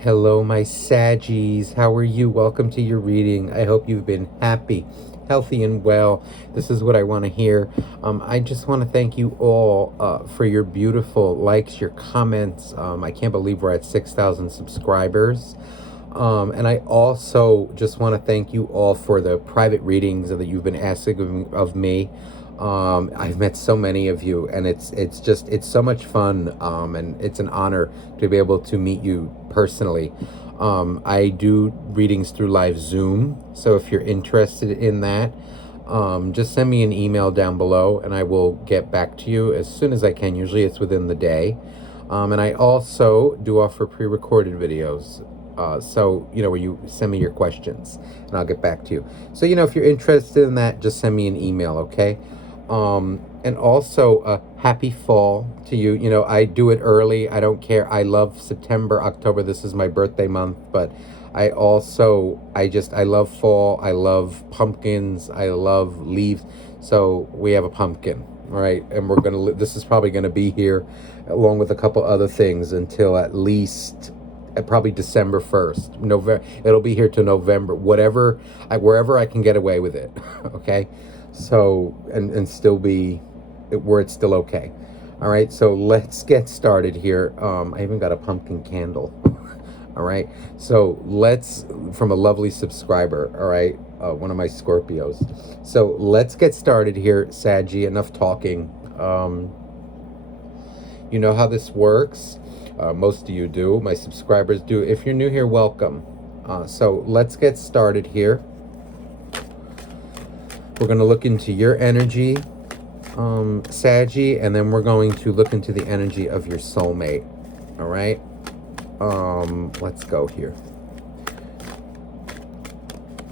Hello, my Saggies. How are you? Welcome to your reading. I hope you've been happy, healthy, and well. This is what I want to hear. I just want to thank you all for your beautiful likes, your comments. I can't believe we're at 6,000 subscribers. And I also just want to thank you all for the private readings that you've been asking of me. I've met so many of you, and it's so much fun, and it's an honor to be able to meet you personally. I do readings through live Zoom, so if you're interested in that, just send me an email down below, and I will get back to you as soon as I can. Usually it's within the day. And I also do offer pre-recorded videos. So, where you send me your questions and I'll get back to you. So, if you're interested in that, just send me an email, okay? And also, happy fall to you. I do it early. I don't care. I love September, October. This is my birthday month, but I love fall. I love pumpkins. I love leaves. So we have a pumpkin, right? And this is probably going to be here along with a couple other things until at least probably December 1st. November, it'll be here till November, wherever I can get away with it. Okay. So, and still be where it's still okay. All right. So let's get started here. I even got a pumpkin candle. All right. So from a lovely subscriber. All right. One of my Scorpios. So let's get started here, Saggy. Enough talking. You know how this works. Most of you do. My subscribers do. If you're new here, welcome. So let's get started here. We're going to look into your energy, Saggy, and then we're going to look into the energy of your soulmate. All right? Let's go here.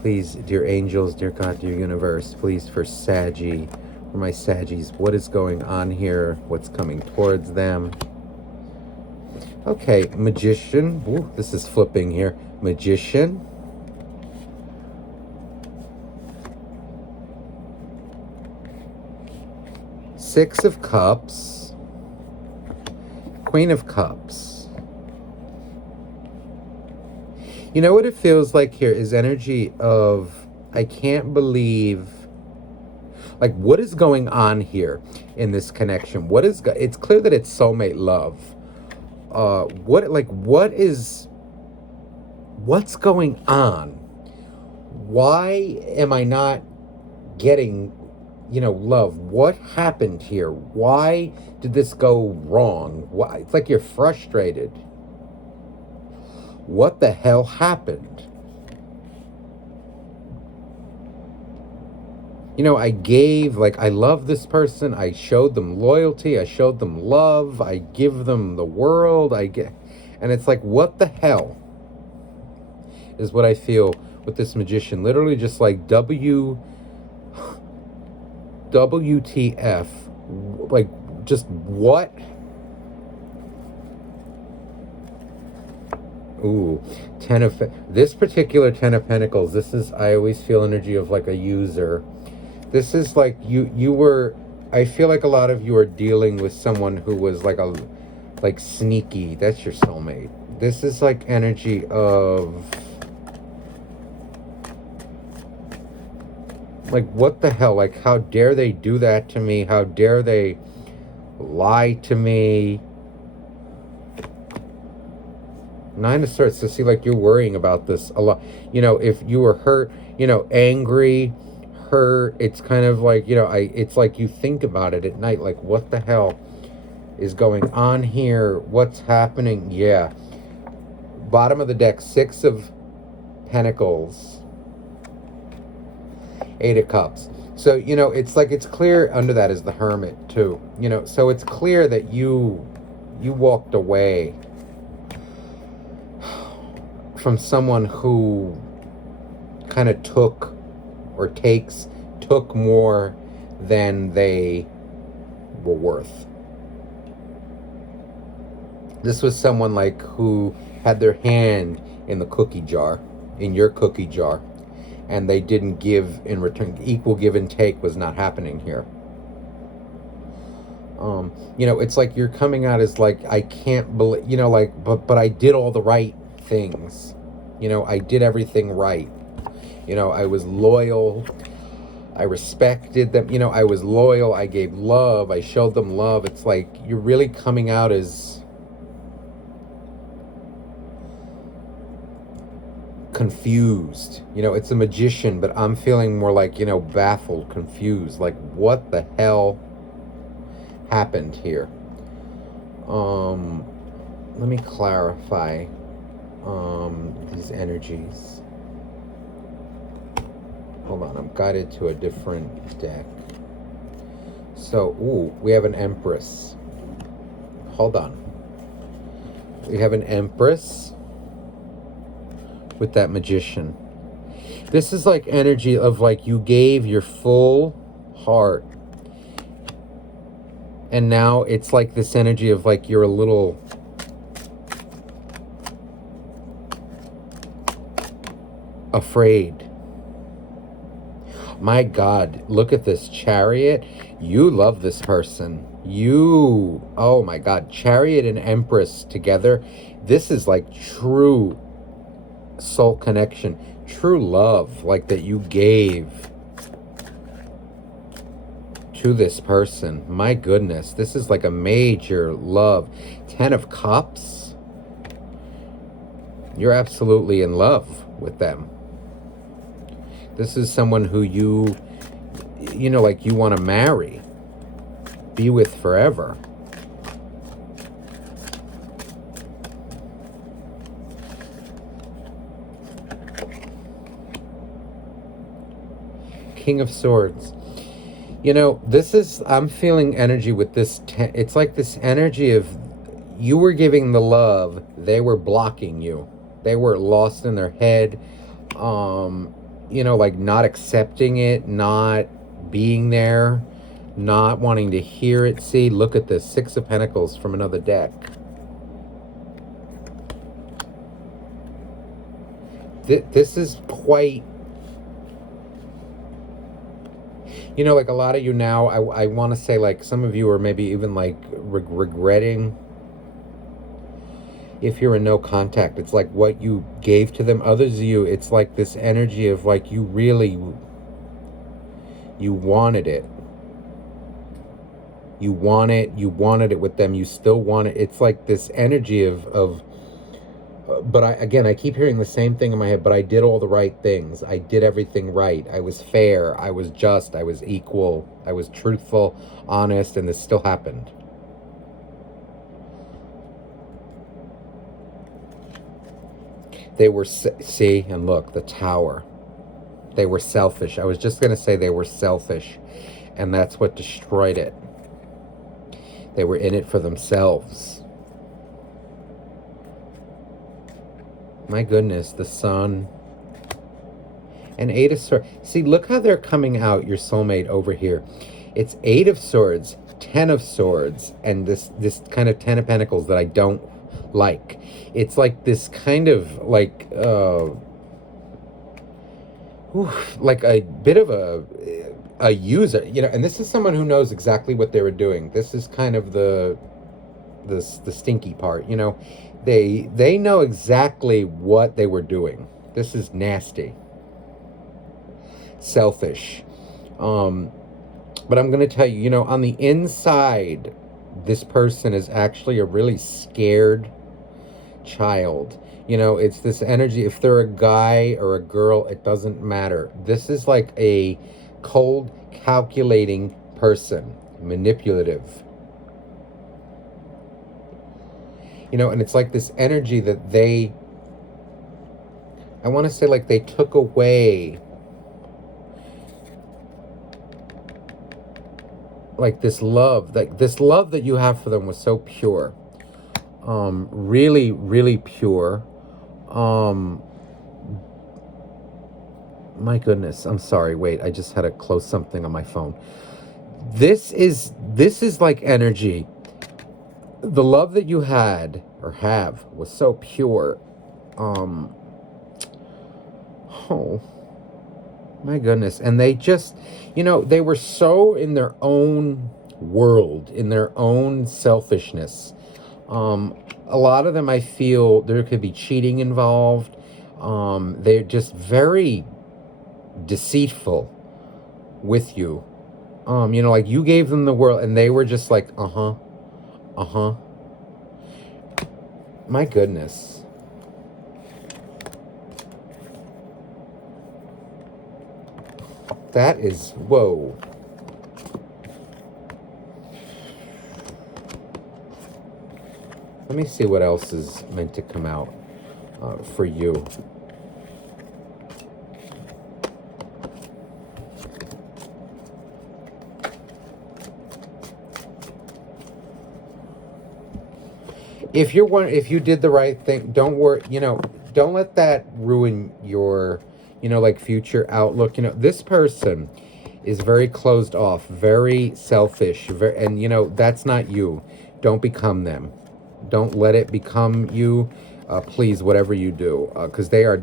Please, dear angels, dear God, dear universe, please, for Saggy, for my Saggies, what is going on here? What's coming towards them? Okay, Magician. Ooh, this is flipping here. Magician. Six of Cups. Queen of Cups. You know what it feels like here is energy of, I can't believe, like, what is going on here in this connection? It's clear that it's soulmate love. What's going on? Why am I not getting, love? What happened here? Why did this go wrong? Why? It's like you're frustrated. What the hell happened? I love this person. I showed them loyalty. I showed them love. I give them the world. And it's like, what the hell is what I feel with this Magician? Literally just like WTF. Like, just what? Ooh, this particular 10 of Pentacles, I always feel energy of like a user. This is like I feel like a lot of you are dealing with someone who was like sneaky. That's your soulmate. This is like energy of, like, what the hell? Like, how dare they do that to me? How dare they lie to me? Nine of Swords. To see, like, you're worrying about this a lot. If you were hurt, angry, hurt, it's kind of like, it's like you think about it at night, like, what the hell is going on here? What's happening? Yeah. Bottom of the deck, Six of Pentacles, Eight of Cups. So, it's like, it's clear under that is the Hermit too, so it's clear that you walked away from someone who kind of took more than they were worth. This was someone like who had their hand in the cookie jar, in your cookie jar, and they didn't give in return. Equal give and take was not happening here. It's like you're coming out as like, I can't believe, but I did all the right things. You know, I did everything right. You know, I was loyal. I respected them. You know, I was loyal. I gave love. I showed them love. It's like you're really coming out as confused. You know, it's a magician, but I'm feeling more like, you know, baffled, confused. Like, what the hell happened here? Let me clarify these energies. Hold on, I'm guided to a different deck. So, ooh, we have an Empress. Hold on. We have an Empress with that Magician. This is like energy of like you gave your full heart. And now it's like this energy of like you're a little afraid. My God, look at this Chariot. You love this person. You, oh my God, Chariot and Empress together. This is like true soul connection, true love, like that you gave to this person. My goodness, this is like a major love. 10 of Cups. You're absolutely in love with them. This is someone who you know, like you want to marry, be with forever. King of Swords. You know, this is, I'm feeling energy with this. It's like this energy of you were giving the love, they were blocking you. They were lost in their head. You know, like not accepting it, not being there, not wanting to hear it. See, look at this, 6 of Pentacles from another deck. This is quite, you know, like a lot of you now, I want to say like some of you are maybe even like regretting if you're in no contact. It's like what you gave to them. Others of you, it's like this energy of like you really, you wanted it. You wanted it with them. You still want it. It's like this energy of but I keep hearing the same thing in my head, but I did all the right things. I did everything right. I was fair. I was just. I was equal. I was truthful, honest, and this still happened. They were, see, and look, the Tower. They were selfish. I was just going to say they were selfish, and that's what destroyed it. They were in it for themselves. My goodness, the Sun. And 8 of Swords. See, look how they're coming out, your soulmate over here. It's 8 of Swords, 10 of Swords, and this kind of 10 of Pentacles that I don't like. It's like this kind of like like a bit of a user, you know, and this is someone who knows exactly what they were doing. This is kind of the stinky part, you know. They know exactly what they were doing. This is nasty. Selfish. But I'm going to tell you, you know, on the inside, this person is actually a really scared child. You know, it's this energy. If they're a guy or a girl, it doesn't matter. This is like a cold, calculating person, manipulative. You know, and it's like this energy that they, I want to say like they took away like this love, like this love that you have for them was so pure. Really, really pure. My goodness, I'm sorry. Wait, I just had to close something on my phone. This is like energy. The love that you had or have was so pure. Oh my goodness. And they just, you know, they were so in their own world, in their own selfishness. A lot of them, I feel there could be cheating involved. They're just very deceitful with you. Like you gave them the world and they were just like, uh-huh, uh-huh. My goodness. That is, whoa. Let me see what else is meant to come out for you. If you did the right thing, don't worry, don't let that ruin your, like future outlook. This person is very closed off, very selfish, and that's not you. Don't become them. Don't let it become you. Please, whatever you do, because they're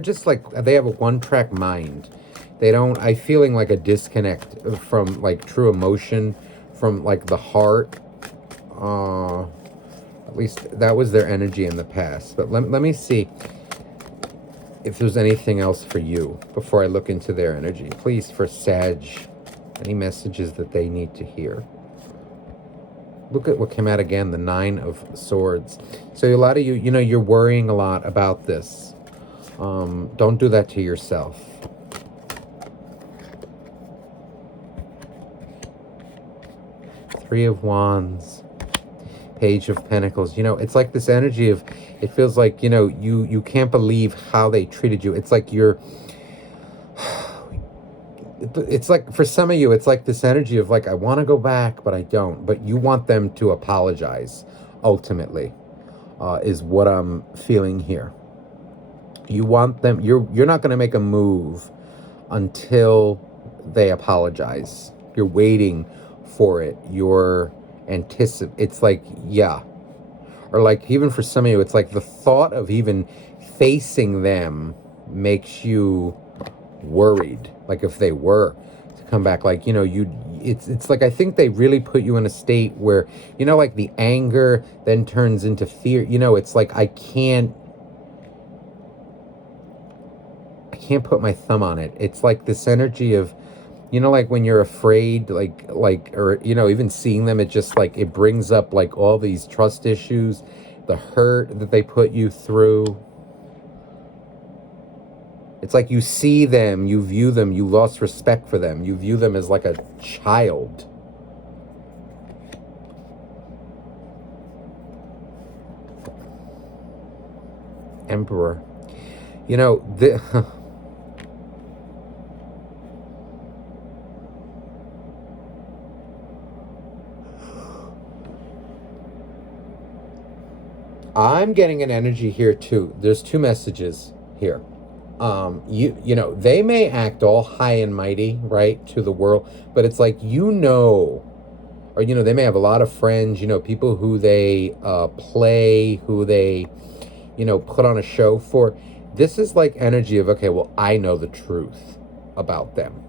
just like, they have a one-track mind. They don't, I feeling like a disconnect from like true emotion, from like the heart. At least that was their energy in the past. But let me see if there's anything else for you before I look into their energy. Please, for Sag, any messages that they need to hear. Look at what came out again, the 9 of Swords. So a lot of you, you're worrying a lot about this. Don't do that to yourself. Three of Wands. Page of Pentacles. It's like this energy of, it feels like, you can't believe how they treated you. It's like it's like, for some of you, it's like this energy of like, I want to go back, but I don't. But you want them to apologize, ultimately, is what I'm feeling here. You want them, you're not going to make a move until they apologize. You're waiting for it. It's like, yeah. Or like, even for some of you, it's like the thought of even facing them makes you worried. Like if they were to come back, like, it's like, I think they really put you in a state where, like the anger then turns into fear. It's like, I can't put my thumb on it. It's like this energy of, like when you're afraid, or, even seeing them, it just like, it brings up like all these trust issues, the hurt that they put you through. It's like you see them, you view them, you lost respect for them. You view them as like a child. Emperor. I'm getting an energy here too. There's 2 messages here. They may act all high and mighty, right, to the world, but it's like, or, they may have a lot of friends, people who they play, who they, put on a show for. This is like energy of, okay, well, I know the truth about them.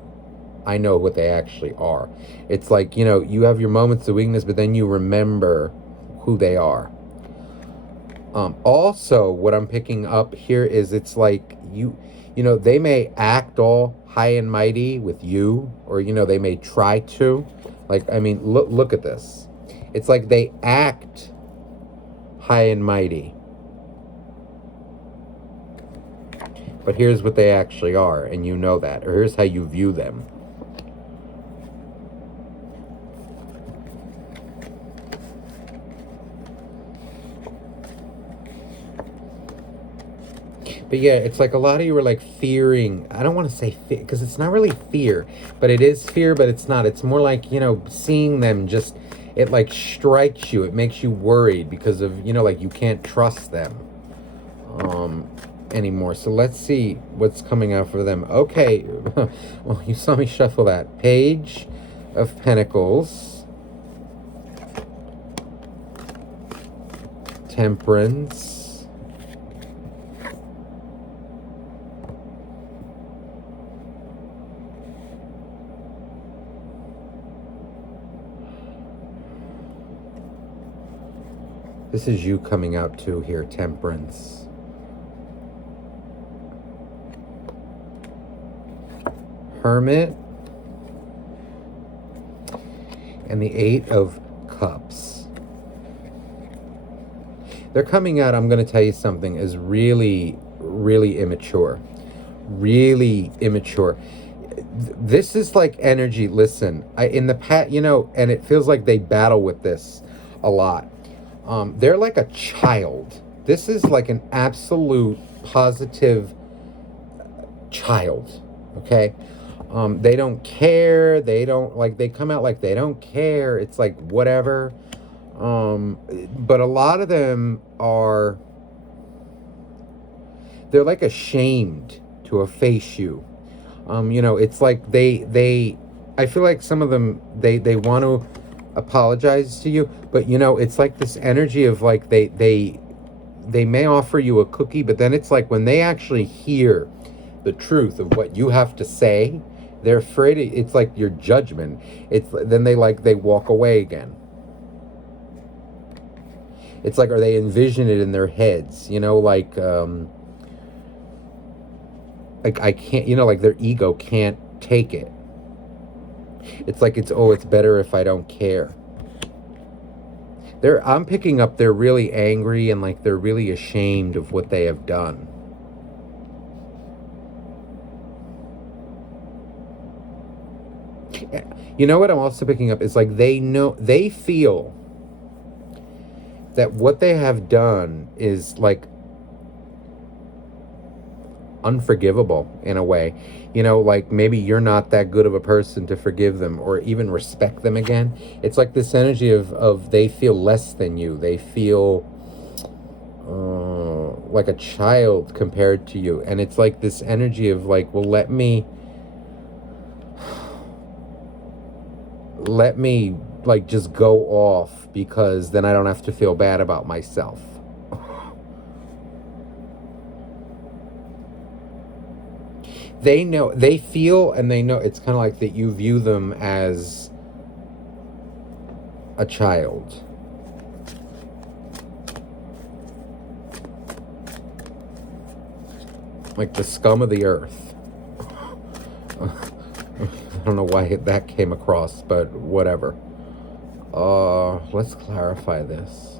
I know what they actually are. It's like, you have your moments of weakness, but then you remember who they are. Also, what I'm picking up here is, it's like they may act all high and mighty with you, or, they may try to. Like, I mean, look at this. It's like they act high and mighty. But here's what they actually are, and you know that. Or here's how you view them. But yeah, it's like a lot of you are like fearing. I don't want to say fear, because it's not really fear, but it is fear, but it's not. It's more like, seeing them just, it like strikes you. It makes you worried because of, like you can't trust them anymore. So let's see what's coming out for them. Okay. Well, you saw me shuffle that. Page of Pentacles. Temperance. This is you coming out too here, Temperance. Hermit. And the Eight of Cups. They're coming out, I'm going to tell you something, as really, really immature. Really immature. This is like energy. Listen, in the past, you know, and it feels like they battle with this a lot. They're like a child. This is like an absolute positive child. Okay. They don't care. They don't like, they come out like they don't care. It's like whatever. But a lot of them are, they're like ashamed to efface you. You know, it's like I feel like some of them, they want to apologize to you, but you know, it's like this energy of like, they may offer you a cookie, but then it's like when they actually hear the truth of what you have to say, they're afraid. It's like your judgment. It's then they walk away again. It's like, or they envision it in their heads, you know, like I can't, you know, like their ego can't take it. It's like, it's better if I don't care. I'm picking up, they're really angry and like they're really ashamed of what they have done. You know what I'm also picking up is like they feel that what they have done is like unforgivable in a way. You know, like maybe you're not that good of a person to forgive them or even respect them again. It's like this energy of they feel less than you. They feel like a child compared to you. And it's like this energy of like, well, let me like just go off, because then I don't have to feel bad about myself. They know, they feel, and they know, it's kind of like that you view them as a child. Like the scum of the earth. I don't know why that came across, but whatever. Let's clarify this.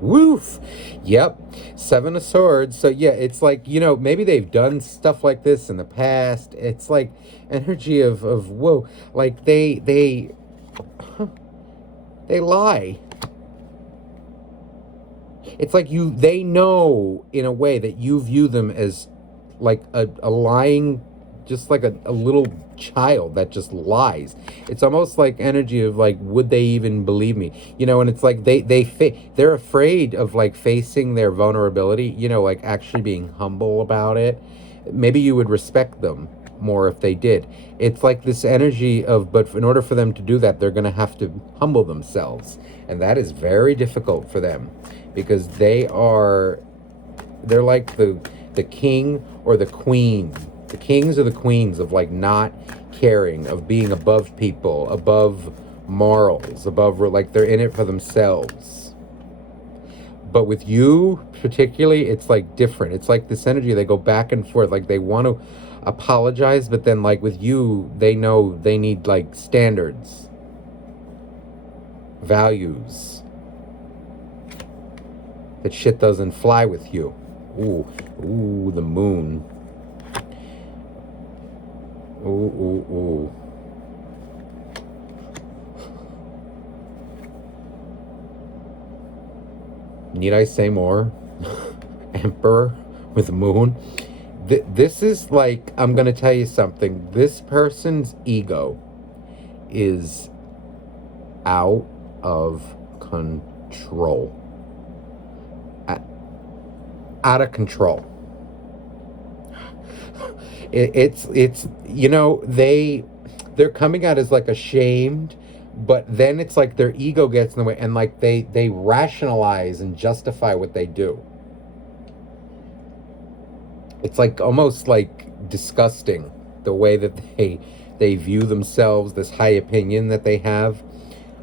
Woof! Yep. Seven of Swords. So yeah, it's like, you know, maybe they've done stuff like this in the past. It's like energy of whoa. Like they lie. It's like they know in a way that you view them as like a lying, just like a little child that just lies. It's almost like energy of like, would they even believe me? You know, and it's like they're afraid of like facing their vulnerability, you know, like actually being humble about it. Maybe you would respect them more if they did. It's like this energy of, but in order for them to do that, they're going to have to humble themselves. And that is very difficult for them, because they're like the king or the queen. The kings or the queens of like not caring, of being above people, above morals, above, like they're in it for themselves. But with you particularly, it's like different. It's like this energy, they go back and forth, like they want to apologize, but then like with you, they know they need like standards, values. That shit doesn't fly with you. Ooh, the moon. Ooh. Need I say more? Emperor with moon. This is like, I'm going to tell you something. This person's ego is out of control. Out of control. It's you know, they're coming out as like ashamed, but then it's like their ego gets in the way, and like they rationalize and justify what they do. It's like almost like disgusting the way that they view themselves, this high opinion that they have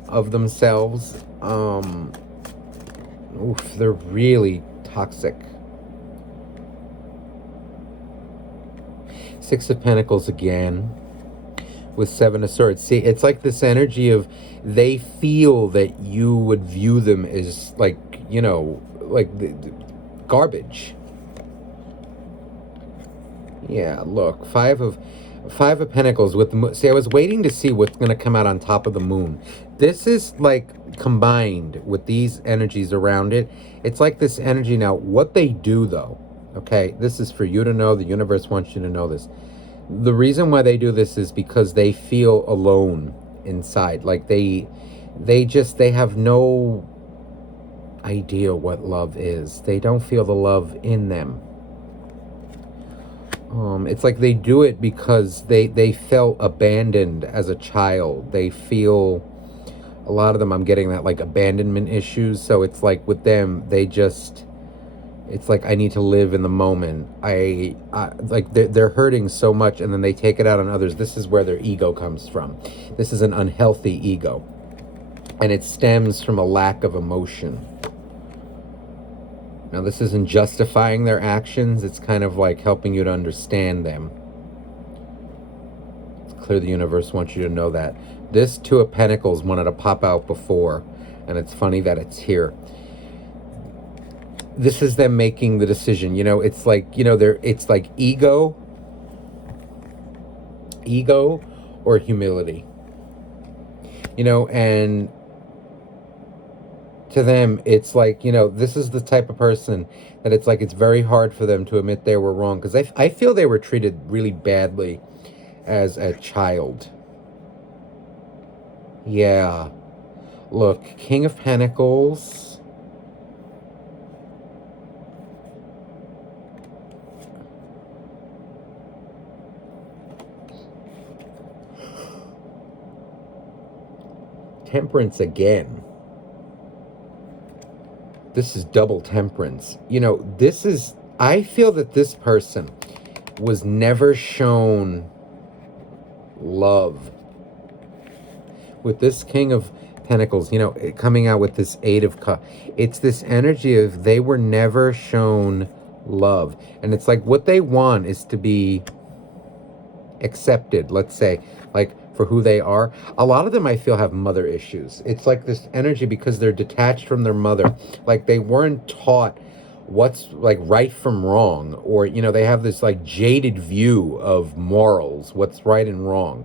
of themselves. Oof, they're really toxic. Six of Pentacles again with Seven of Swords. See, it's like this energy of they feel that you would view them as like, you know, like garbage. Yeah, look, Five of Pentacles with the moon. See, I was waiting to see what's going to come out on top of the moon. This is like combined with these energies around it. It's like this energy now. What they do though, okay, this is for you to know. The universe wants you to know this. The reason why they do this is because they feel alone inside. Like they have no idea what love is. They don't feel the love in them. It's like they do it because they felt abandoned as a child. They feel, a lot of them, I'm getting that like abandonment issues. So it's like with them, they just, it's like, I need to live in the moment. I like they're hurting so much, and then they take it out on others. This is where their ego comes from. This is an unhealthy ego, and it stems from a lack of emotion. Now, this isn't justifying their actions. It's kind of like helping you to understand them. It's clear the universe wants you to know that. This Two of Pentacles wanted to pop out before, and it's funny that it's here. This is them making the decision. You know, it's like, you know, it's like ego or humility. You know, and to them, it's like, you know, this is the type of person that it's like it's very hard for them to admit they were wrong. Because I feel they were treated really badly as a child. Yeah. Look, King of Pentacles. Temperance again. This is double temperance. You know, this is, I feel that this person was never shown love. With this King of Pentacles, you know, coming out with this Eight of Cups, it's this energy of they were never shown love. And it's like what they want is to be accepted, let's say, like for who they are. A lot of them, I feel, have mother issues. It's like this energy because they're detached from their mother. Like they weren't taught what's like right from wrong, or, you know, they have this like jaded view of morals, what's right and wrong.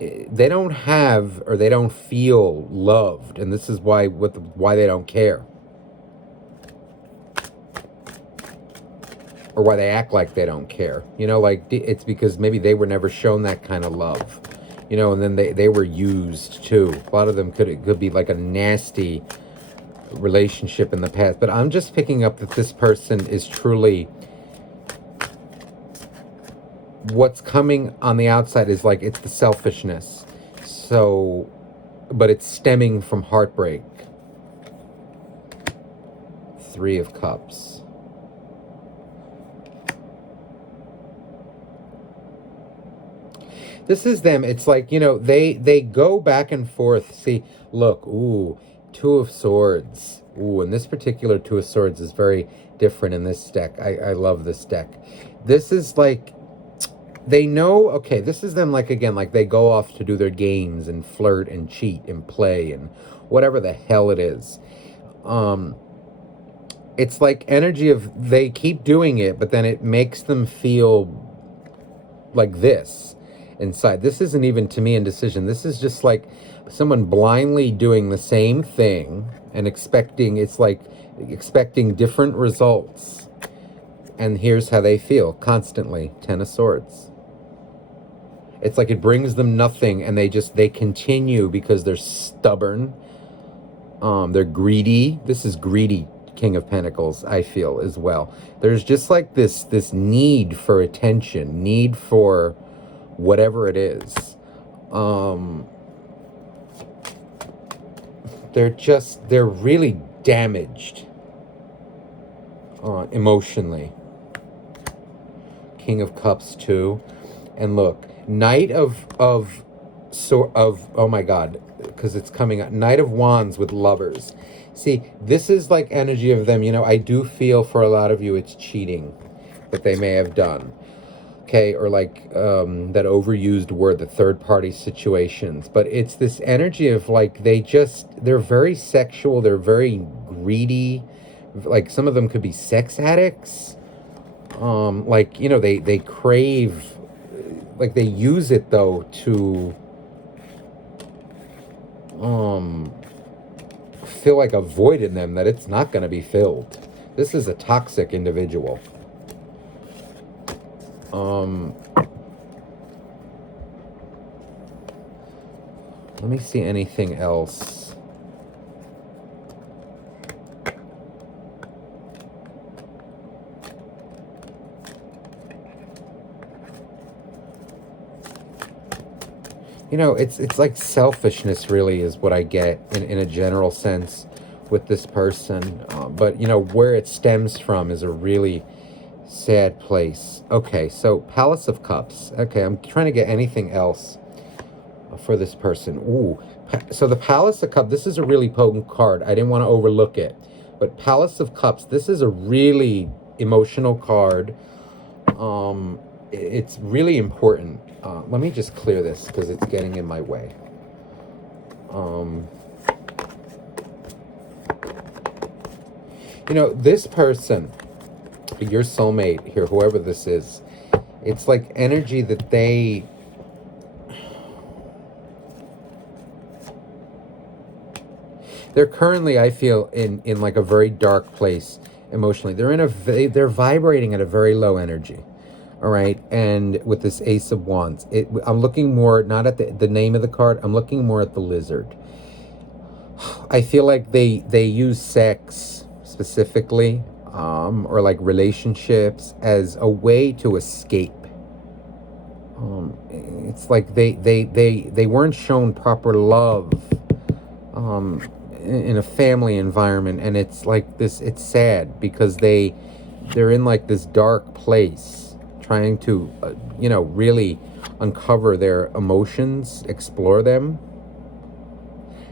They don't have, or they don't feel loved, and this is why they don't care, or why they act like they don't care. You know, like it's because maybe they were never shown that kind of love, you know, and then they were used too. A lot of them could be like a nasty relationship in the past. But I'm just picking up that this person is truly, what's coming on the outside is like, it's the selfishness. So, but it's stemming from heartbreak. Three of Cups. This is them. It's like, you know, they go back and forth. See, look, ooh, Two of Swords. Ooh, and this particular Two of Swords is very different in this deck. I love this deck. This is like, they know, okay, this is them, like, again, like they go off to do their games and flirt and cheat and play and whatever the hell it is. It's like energy of they keep doing it, but then it makes them feel like this inside. This isn't even, to me, indecision. This is just like someone blindly doing the same thing and expecting, it's like expecting different results. And here's how they feel constantly. Ten of Swords. It's like it brings them nothing, and they continue because they're stubborn. They're greedy. This is greedy King of Pentacles, I feel, as well. There's just like this need for attention, need for whatever it is. They're really damaged emotionally. King of Cups too. And look, Knight of oh my God, because it's coming up. Knight of Wands with Lovers. See, this is like energy of them. You know, I do feel for a lot of you it's cheating that they may have done. Okay, or like that overused word, the third-party situations. But it's this energy of like they're very sexual, they're very greedy. Like some of them could be sex addicts. Like, you know, they crave, like they use it though to feel like a void in them that it's not going to be filled. This is a toxic individual. Let me see anything else. You know, it's like selfishness really is what I get in a general sense with this person. But, you know, where it stems from is a really sad place. Okay, so Palace of Cups. Okay, I'm trying to get anything else for this person. Ooh, so the Palace of Cups, this is a really potent card. I didn't want to overlook it. But Palace of Cups, this is a really emotional card. It's really important. Let me just clear this because it's getting in my way. You know, this person, your soulmate here, whoever this is, it's like energy that they're currently, I feel, in like a very dark place emotionally. They're vibrating at a very low energy. All right, and with this Ace of Wands, I'm looking more not at the name of the card. I'm looking more at the lizard. I feel like they use sex specifically, or like relationships as a way to escape. It's like they weren't shown proper love, in a family environment, and it's like this. It's sad because they're in like this dark place, trying to, you know, really uncover their emotions, explore them.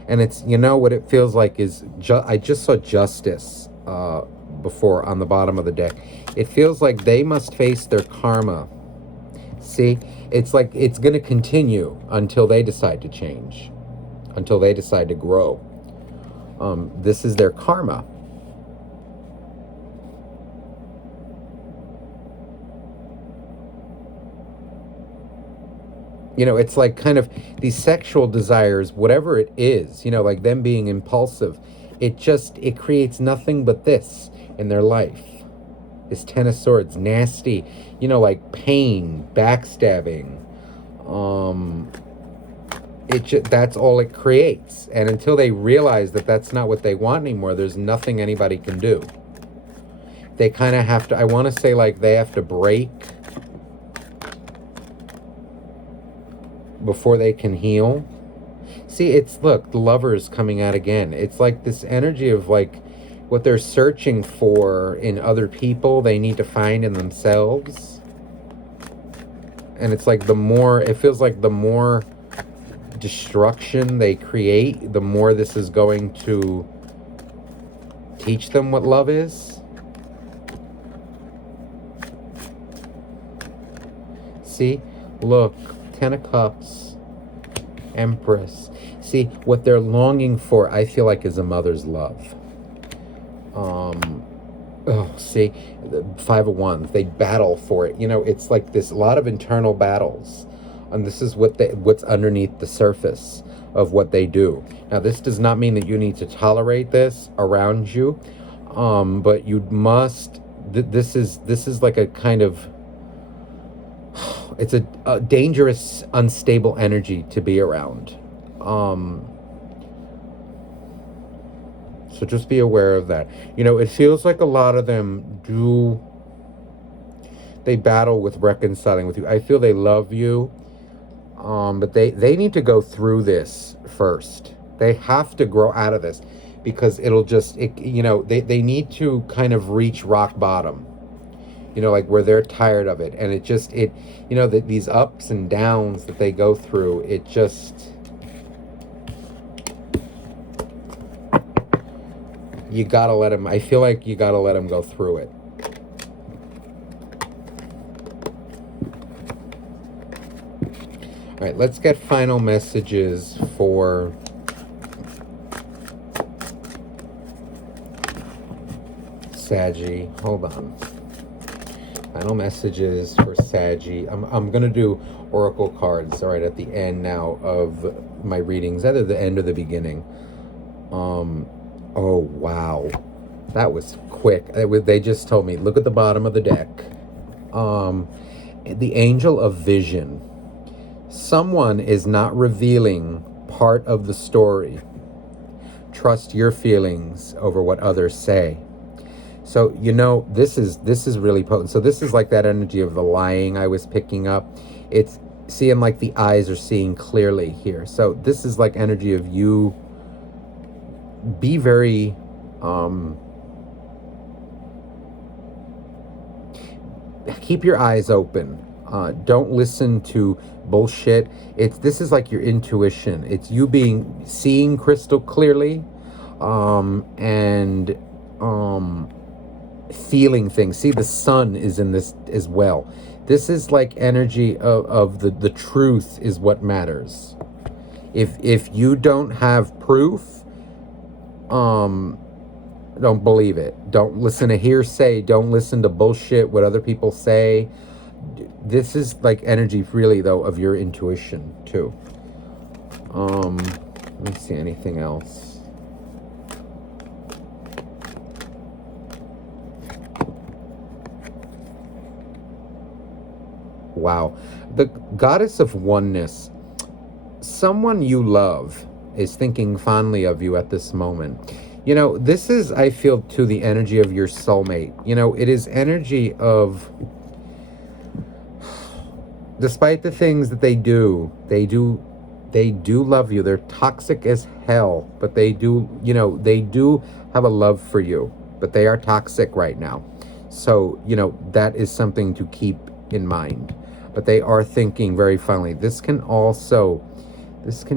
And it's, you know, what it feels like is, I just saw Justice before on the bottom of the deck. It feels like they must face their karma. See, it's like it's going to continue until they decide to change, until they decide to grow. This is their karma. You know, it's like kind of these sexual desires, whatever it is, you know, like them being impulsive, it creates nothing but this in their life. This Ten of Swords, nasty, you know, like pain, backstabbing. That's all it creates. And until they realize that that's not what they want anymore, there's nothing anybody can do. They kind of have to, I want to say, like, they have to break before they can heal. See, look, the Lover's coming out again. It's like this energy of like what they're searching for in other people, they need to find in themselves. And it's like it feels like the more destruction they create, the more this is going to teach them what love is. See, look, Ten of Cups, Empress. See, what they're longing for, I feel like, is a mother's love. See, the Five of Wands, they battle for it. You know, it's like this, a lot of internal battles. And this is what's underneath the surface of what they do. Now, this does not mean that you need to tolerate this around you, but you must. This is like a kind of. It's a dangerous, unstable energy to be around. So just be aware of that. You know, it feels like a lot of them they battle with reconciling with you. I feel they love you, but they need to go through this first. They have to grow out of this because it'll just, you know, they need to kind of reach rock bottom. You know, like where they're tired of it. And you know, these ups and downs that they go through, you gotta let him, I feel like you gotta let him go through it. All right, let's get final messages for Saggy. Hold on. Final messages for Saggy. I'm gonna do oracle cards, all right, at the end now of my readings, either the end or the beginning. Oh wow, that was quick. They just told me, look at the bottom of the deck. The Angel of Vision. Someone is not revealing part of the story. Trust your feelings over what others say. So, you know, this is really potent. So this is like that energy of the lying I was picking up. It's seeing like the eyes are seeing clearly here. So this is like energy of you. Be very keep your eyes open. Don't listen to bullshit. This is like your intuition. It's you seeing crystal clearly, and feeling things. See, the sun is in this as well. This is like energy of the truth is what matters. If you don't have proof, don't believe it. Don't listen to hearsay. Don't listen to bullshit, what other people say. This is like energy really though of your intuition too. Let me see anything else. Wow. The goddess of oneness. Someone you love is thinking fondly of you at this moment. You know, this is, I feel, to the energy of your soulmate. You know, it is energy of, despite the things that they do love you. They're toxic as hell, but they do, you know, they do have a love for you, but they are toxic right now. So, you know, that is something to keep in mind. But they are thinking very fondly. This can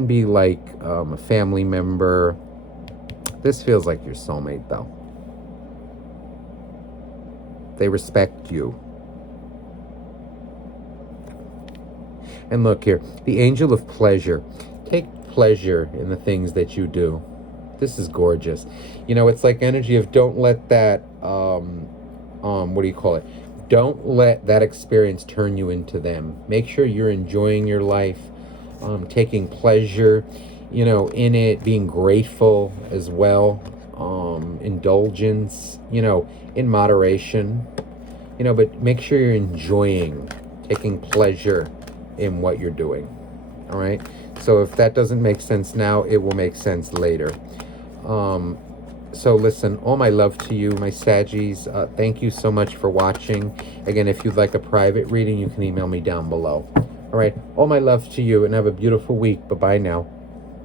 be like a family member. This feels like your soulmate, though. They respect you. And look here, the Angel of Pleasure. Take pleasure in the things that you do. This is gorgeous. You know, it's like energy of don't let that, what do you call it? Don't let that experience turn you into them. Make sure you're enjoying your life, taking pleasure, you know, in it, being grateful as well, indulgence, you know, in moderation, you know, but make sure you're enjoying, taking pleasure in what you're doing. All right. So if that doesn't make sense now, it will make sense later. So listen, all my love to you, my Saggies. Thank you so much for watching. Again, if you'd like a private reading, you can email me down below. All right. All my love to you and have a beautiful week. Bye-bye now.